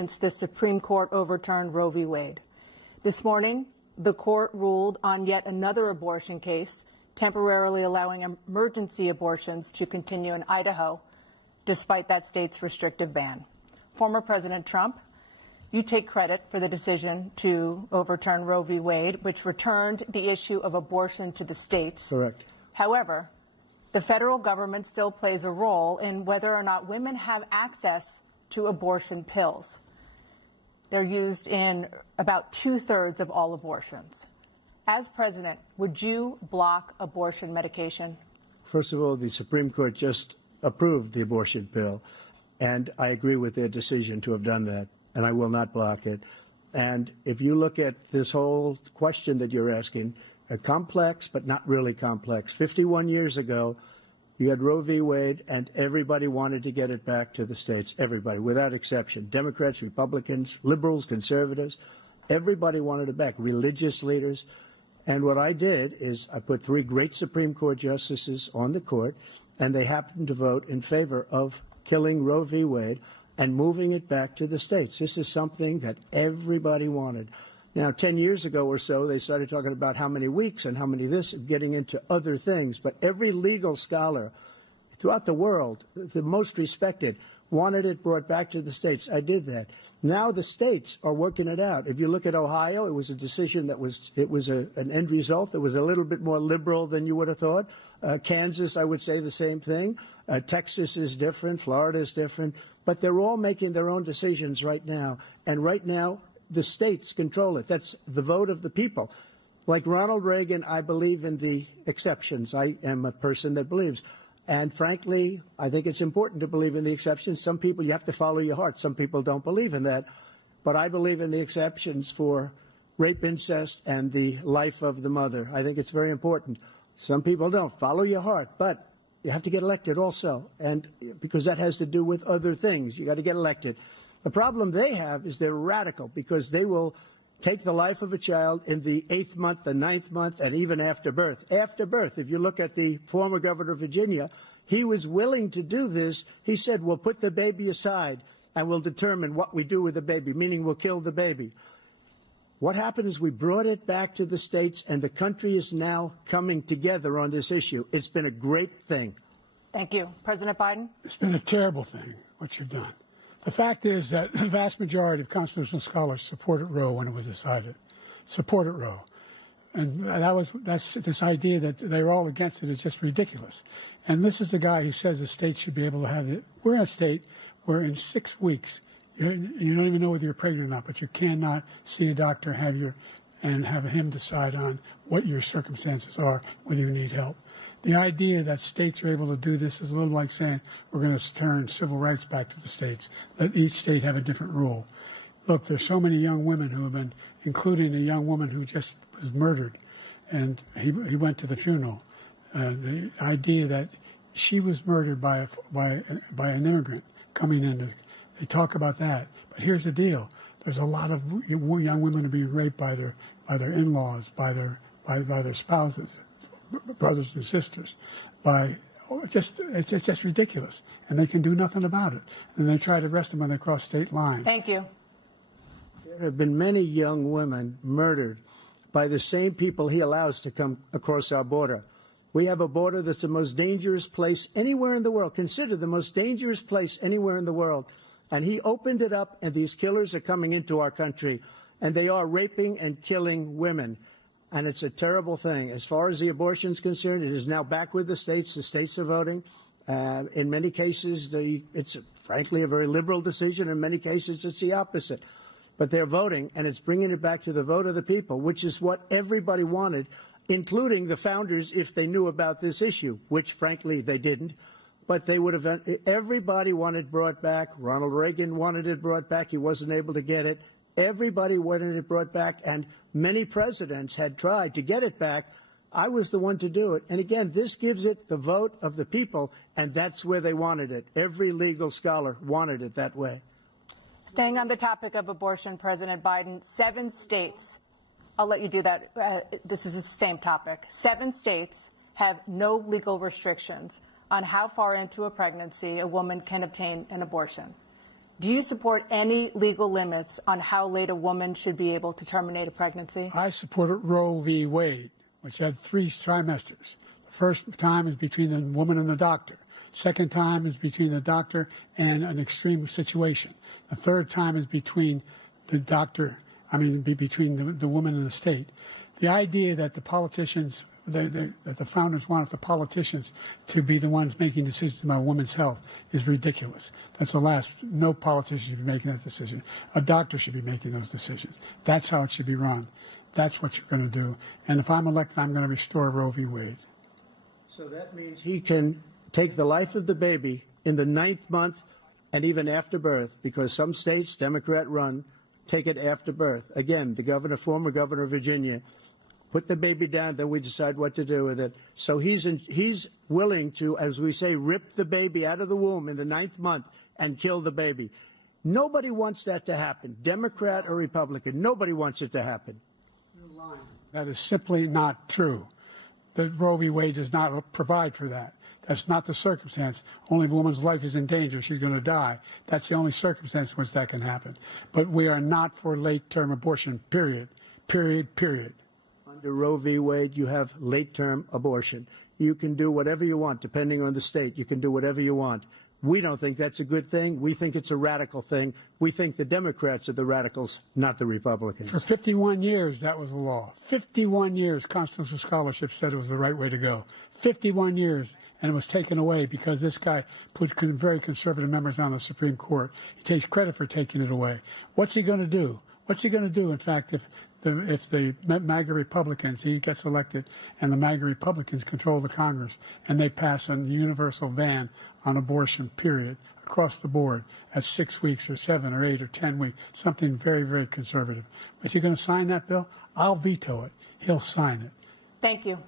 since the Supreme Court overturned Roe v. Wade. This morning, the court ruled on yet another abortion case, temporarily allowing emergency abortions to continue in Idaho, despite that state's restrictive ban. Former President Trump, you take credit for the decision to overturn Roe v. Wade, which returned the issue of abortion to the states. Correct. However, the federal government still plays a role in whether or not women have access to abortion pills. They're used in about 2/3 of all abortions. As president, would you block abortion medication? First of all, the Supreme Court just approved the abortion pill, and I agree with their decision to have done that, and I will not block it. And if you look at this whole question that you're asking, complex but not really complex. 51 years ago, you had Roe v. Wade, and everybody wanted to get it back to the states. Everybody, without exception. Democrats, Republicans, liberals, conservatives, everybody wanted it back. Religious leaders. And what I did is I put 3 great Supreme Court justices on the court, and they happened to vote in favor of killing Roe v. Wade and moving it back to the states. This is something that everybody wanted. Now, 10 years ago or so, they started talking about how many weeks and how many this, getting into other things. But every legal scholar throughout the world, the most respected, wanted it brought back to the states. I did that. Now the states are working it out. If you look at Ohio, it was a decision that was an end result that was a little bit more liberal than you would have thought. Kansas, I would say the same thing. Texas is different. Florida is different. But they're all making their own decisions right now. And right now, the states control it. That's the vote of the people. Like Ronald Reagan, I believe in the exceptions. I am a person that believes. And frankly, I think it's important to believe in the exceptions. Some people, you have to follow your heart. Some people don't believe in that. But I believe in the exceptions for rape, incest, and the life of the mother. I think it's very important. Some people don't. Follow your heart. But you have to get elected also. And because that has to do with other things. You got to get elected. The problem they have is they're radical because they will take the life of a child in the 8th month, the 9th month, and even after birth. After birth, if you look at the former governor of Virginia, he was willing to do this. He said, we'll put the baby aside and we'll determine what we do with the baby, meaning we'll kill the baby. What happened is we brought it back to the states, and the country is now coming together on this issue. It's been a great thing. Thank you. President Biden? It's been a terrible thing, what you've done. The fact is that the vast majority of constitutional scholars supported Roe when it was decided, supported Roe. And that's this idea that they're all against it is just ridiculous. And this is the guy who says the state should be able to have it. We're in a state where in 6 weeks, you don't even know whether you're pregnant or not, but you cannot see a doctor and have him decide on what your circumstances are, whether you need help. The idea that states are able to do this is a little like saying we're going to turn civil rights back to the states, let each state have a different rule. Look, there's so many young women who have been, including a young woman who just was murdered, and he went to the funeral. The idea that she was murdered by an immigrant coming in, they talk about that. But here's the deal. There's a lot of young women who are being raped by their in-laws, by their spouses, brothers and sisters, it's just ridiculous, and they can do nothing about it. And they try to arrest them when they cross state lines. Thank you. There have been many young women murdered by the same people he allows to come across our border. We have a border that's the most dangerous place anywhere in the world, considered the most dangerous place anywhere in the world. And he opened it up, and these killers are coming into our country, and they are raping and killing women. And it's a terrible thing. As far as the abortion is concerned, it is now back with the states. The states are voting. In many cases, it's frankly a very liberal decision. In many cases, it's the opposite. But they're voting, and it's bringing it back to the vote of the people, which is what everybody wanted, including the founders, if they knew about this issue, which, frankly, they didn't. But they would have. Everybody wanted it brought back. Ronald Reagan wanted it brought back. He wasn't able to get it. Everybody wanted it brought back, and many presidents had tried to get it back. I was the one to do it. And again, this gives it the vote of the people, and that's where they wanted it. Every legal scholar wanted it that way. Staying on the topic of abortion, President Biden, 7 states, I'll let you do that. This is the same topic. 7 states have no legal restrictions on how far into a pregnancy a woman can obtain an abortion. Do you support any legal limits on how late a woman should be able to terminate a pregnancy? I supported Roe v. Wade, which had 3 trimesters. The first time is between the woman and the doctor. Second time is between the doctor and an extreme situation. The third time is between the doctor, between the woman and the state. The idea that the politicians, that the founders wanted the politicians to be the ones making decisions about women's health is ridiculous. That's the last. No politician should be making that decision. A doctor should be making those decisions. That's how it should be run. That's what you're going to do. And if I'm elected, I'm going to restore Roe v. Wade. So that means he can take the life of the baby in the 9th month and even after birth, because some states, Democrat run, take it after birth. Again, the former governor of Virginia, put the baby down, then we decide what to do with it. So he's willing to, as we say, rip the baby out of the womb in the 9th month and kill the baby. Nobody wants that to happen, Democrat or Republican. Nobody wants it to happen. That is simply not true. The Roe v. Wade does not provide for that. That's not the circumstance. Only if a woman's life is in danger, she's going to die. That's the only circumstance in which that can happen. But we are not for late-term abortion, period. Period, period. Under Roe v. Wade, you have late-term abortion. You can do whatever you want, depending on the state. You can do whatever you want. We don't think that's a good thing. We think it's a radical thing. We think the Democrats are the radicals, not the Republicans. For 51 years, that was the law. 51 years, constitutional scholarship said it was the right way to go. 51 years, and it was taken away because this guy put very conservative members on the Supreme Court. He takes credit for taking it away. What's he going to do? What's he going to do, in fact, if the MAGA Republicans, he gets elected, and the MAGA Republicans control the Congress, and they pass a universal ban on abortion, period, across the board at 6 weeks or 7 or 8 or 10 weeks, something very, very conservative. Is he going to sign that bill? I'll veto it. He'll sign it. Thank you.